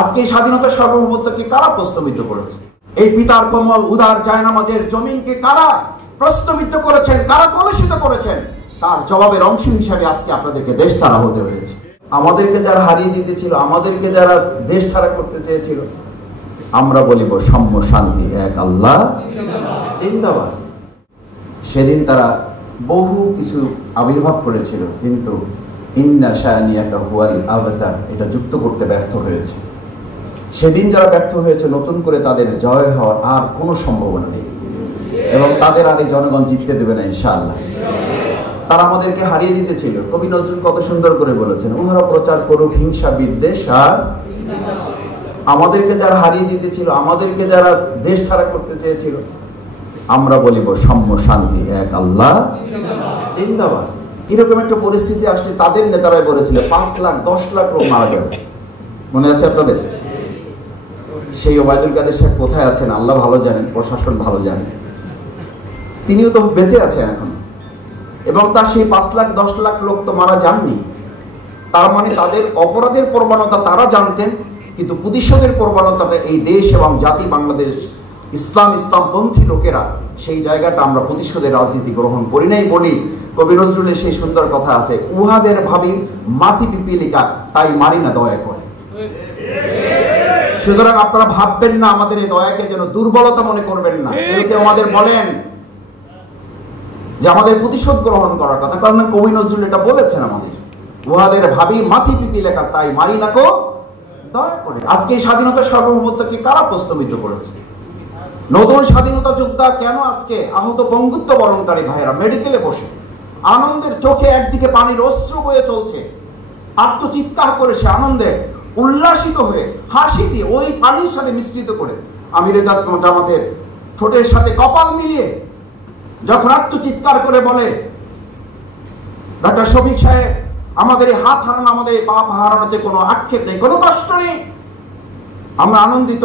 আজকে স্বাধীনতা সার্বভৌমত্বকে কারা প্রশ্নবিদ্ধ করেছে? এই পিতার কোমল উদার জায়নামাজের জমিনকে কারা প্রশ্নবিদ্ধ করেছেন, কারা কলুষিত করেছেন, তার জবাবের অংশ হিসাবে আজকে আপনাদেরকে দেশ ছাড়া হতে হয়েছে। আমাদেরকে যারা হারিয়ে দিতেছিল, আমাদেরকে যারা দেশ ছাড়া করতে চেয়েছিল, আমরা বলিব সাম্য শান্তি এক আল্লাহ জিন্দাবাদ। সেদিন তারা বহু কিছু আবির্ভাব করেছিল, কিন্তু ইন্না শানিয়াকা হুয়াল আবতার এটা যুক্ত করতে ব্যর্থ হয়েছে। সেদিন যারা ব্যর্থ হয়েছে, নতুন করে তাদের জয় হওয়ার আর কোনো সম্ভাবনা নেই, এবং তাদের আর এই জনগণ জিততে দেবে না ইনশাআল্লাহ। তারা আমাদেরকে হারিয়ে দিতেছিল। কবি নজরুল কত সুন্দর করে বলেছেন, উহারা প্রচার করুক হিংসা বিদ্বেষ আর। আমাদেরকে যারা হারিয়ে দিতেছিল, আমাদেরকে যারা দেশ ছাড়া করতে চেয়েছিল, আমরা বলিব সাম্য শান্তি এক আল্লাহ জিন্দাবাদ। এরকম একটা পরিস্থিতি আসলে তাদের নেতারাই বলেছিল 5 লাখ 10 লাখ লোক মারা যাবে। মনে আছে আপনাদের? সেই ওবায়দুল কাদের সাহেব কোথায় আছেন আল্লাহ ভালো জানেন, প্রশাসন ভালো জানে। তিনিও তো বেঁচে আছেন এখন, এবং তার সেই 5 লাখ 10 লাখ লোক তো মারা যাননি। তার মানে তাদের অপরাধের প্রবণতা তারা জানতেন, কিন্তু প্রতিশোধের প্রবণতাটা এই দেশ এবং জাতি বাংলাদেশ ইসলামপন্থী লোকেরা সেই জায়গাটা আমরা প্রতিশোধের রাজনীতি গ্রহণ করি নাই বলি কবি নজরুলের সেই সুন্দর কথা আছে, উহাদের ভাবি মাসি পিপিলিকা তাই মারি না দয়া করে। সুতরাং আপনারা ভাববেন না আমাদের এই দয়াকে যেন দুর্বলতা মনে করবেন না। কেউ আমাদের বলেন যে আমাদের প্রতিশোধ গ্রহণ করার কথা, কারণ কবি নজরুল এটা বলেছেন আমাদের, উহাদের ভাবি মাছি পিপি লেখা তাই মারি না কো দয়া করে। আজকে স্বাধীনতা সার্বভৌমত্বকে কারা প্রশ্নবিদ্ধ করেছে? নতুন স্বাধীনতা যোদ্ধা কেন আজকে আহত বঙ্গুত্ব বরণকারী ভাইয়েরা মেডিকেলে বসে আনন্দের চোখে একদিকে পানির অশ্রু বয়ে চলছে, আত্মচিৎকার করে সে আনন্দে উল্লাসিত হয়ে হাসি দিয়ে ওই পানির সাথে মিশ্রিত করে আমিরে জামাতের ঠোঁটের সাথে কপাল মিলিয়ে যখন আত্মচিৎকার করে বলে, ডক্টর শফিক সাহেব আমাদের এই হাত হারানো, আমাদের এই পা হারানোতে কোনো আক্ষেপ নেই, কোনো কষ্ট নেই, আমরা আনন্দিত।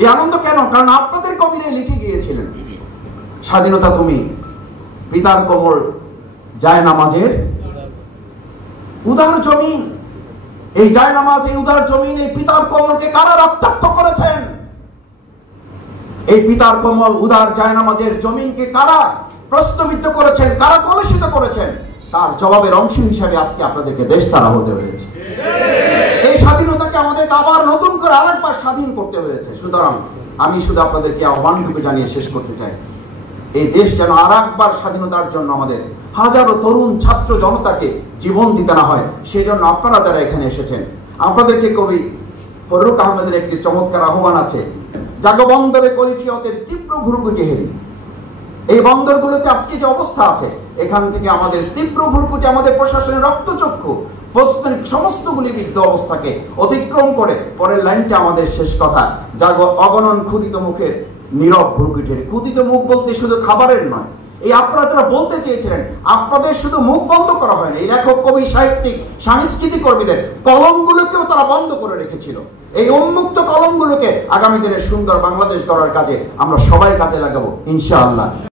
এই আনন্দ কেন? কারণ আপনাদের কবিরাই লিখে গিয়েছিলেন, স্বাধীনতা তুমি পিতার কোমল জায়নামাজের উদার জমিন। এই জায়নামাজ, এই উদার জমিন, এই পিতার কোমলকে কারা রক্তাক্ত করেছেন? এই পিতার কোমল উদার জায়নামাজের জমিনকে কারা প্রশ্নবিদ্ধ করেছেন, কারা কলুষিত করেছেন, তার জবাবের অংশ হিসাবে আজকে আপনাদেরকে দেশ ছাড়া হতে হয়েছে। এই স্বাধীনতাকে আমাদেরকে আবার নতুন করে আরেকবার স্বাধীন করতে হয়েছে। সুতরাং আমি শুধু আপনাদেরকে আহ্বানটুকু জানিয়ে শেষ করতে চাই, এই দেশ যেন আর একবার স্বাধীনতার জন্য আমাদের হাজারো তরুণ ছাত্র জনতাকে জীবন দিতে না হয়, সেই জন্য আপনারা যারা এখানে এসেছেন, আপনাদেরকে কবি ফররুখ আহমেদের একটি চমৎকার আহ্বান আছে, জাগো বন্দরে কৈফিয়তের তীব্র ভুরুকুটি হেরি। এই বন্দরগুলোতে আজকে যে অবস্থা আছে, এখান থেকে আমাদের তীব্র ভুরুকুটি, আমাদের প্রশাসনের রক্তচক্ষু সমস্ত গুলিবিদ্ধ অবস্থাকে অতিক্রম করে পরের লাইনটা আমাদের শেষ কথা, জাগো অগণন ক্ষুদিত মুখের নীরব ভুরুকুটির। ক্ষুদিত মুখ বলতে শুধু খাবারের নয়, এই আপনারা যারা বলতে চেয়েছিলেন, আপনাদের শুধু মুখ বন্ধ করা হয়নি, এই লেখক, কবি, সাহিত্যিক, সাংস্কৃতিক কর্মীদের কলমগুলোকেও তারা বন্ধ করে রেখেছিল। এই উন্মুক্ত কলমগুলোকে আগামী দিনের সুন্দর বাংলাদেশ গড়ার কাজে আমরা সবাই কাজে লাগাবো ইনশাআল্লাহ।